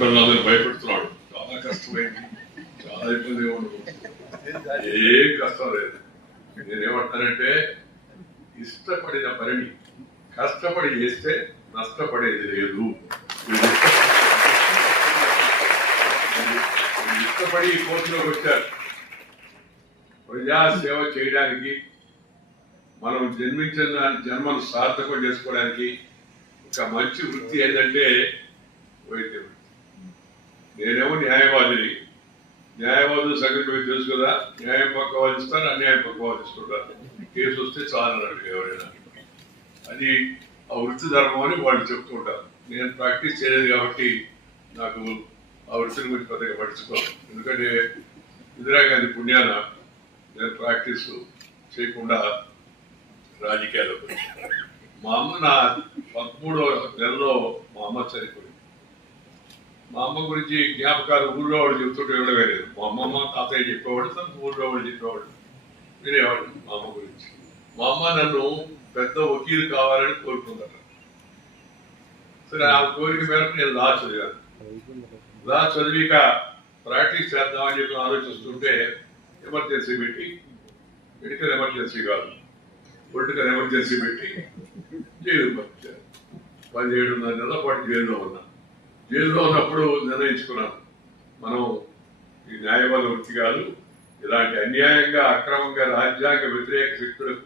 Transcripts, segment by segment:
భయపెడుతున్నాడు. చాలా కష్టమైంది, చాలా ఇబ్బంది ఉండదు, ఏం కష్టం లేదు. నేనేమంటానంటే ఇష్టపడిన పనిని కష్టపడి చేస్తే నష్టపడేది లేదు. ఇష్టపడి కోర్టులోకి వచ్చారు. ప్రజాసేవ చేయడానికి, మనం జన్మించిన జన్మను సార్థకం చేసుకోవడానికి ఒక మంచి వృత్తి ఏంటంటే వైద్య వృత్తి. నేనేమో న్యాయవాదిని. న్యాయవాదులు సంగతి మీకు తెలుసు కదా, న్యాయం పక్క వాదిస్తారు, అన్యాయం పక్క వాదిస్తుంటారు. కేసు వస్తే చాలన్నాడు ఎవరైనా. అది ఆ వృత్తి ధర్మం అని వాళ్ళు చెప్తుంటారు. నేను ప్రాక్టీస్ చేయలేదు కాబట్టి నాకు ఆ వృత్తిని గురించి పెద్దగా పట్టించుకోవాలి. ఎందుకంటే ఇందిరాగాంధీ పుణ్యాన నేను ప్రాక్టీస్ చేయకుండా రాజకీయాల్లోకి వచ్చాను. మా అమ్మ నా 13వ నెలలో మా అమ్మ చనిపోయింది. మా అమ్మ గురించి జ్ఞాపకాలు ఊళ్ళో వాళ్ళు చెప్తుంటే ఇవ్వడమే లేదు. మా అమ్మమ్మ తాతయ్య చెప్పేవాడు, తనకు ఊళ్ళో వాళ్ళు చెప్పేవాడు, వినేవాడు మా అమ్మ గురించి. మా అమ్మ నన్ను పెద్ద వకీలు కావాలని కోరుకుందట. సరే, ఆ కోరిక మేరకు నేను లా చదివాను. లా చదివిక ప్రాక్టీస్ చేద్దామని చెప్పి ఆలోచిస్తుంటే ఎమర్జెన్సీ పెట్టి, మెడికల్ ఎమర్జెన్సీ కాదు, పొలిటికల్ ఎమర్జెన్సీ పెట్టి జైలు పంపించారు. 17.5 నెలల పాటు జైల్లో ఉన్నా. జైల్లో ఉన్నప్పుడు నిర్ణయించుకున్నాను, మనం ఈ న్యాయవాద వృత్తి కాదు, ఇలాంటి అన్యాయంగా అక్రమంగా రాజ్యాంగ వ్యతిరేక శక్తులకు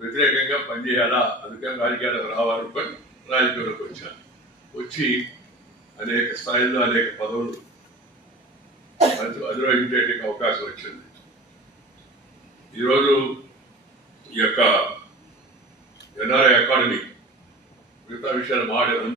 వ్యతిరేకంగా పనిచేయాలా, అందుకని రాజకీయాలకు రావాలనుకొని రాజకీయాలకు వచ్చాను. వచ్చి అనేక స్థాయిల్లో అనేక పదవులు అధిరోహించేటికి అవకాశం వచ్చింది. ఈరోజు ఈ యొక్క ఎన్ఆర్ఐ అకాడమీ మిగతా విషయాలు మాట్లాడారు.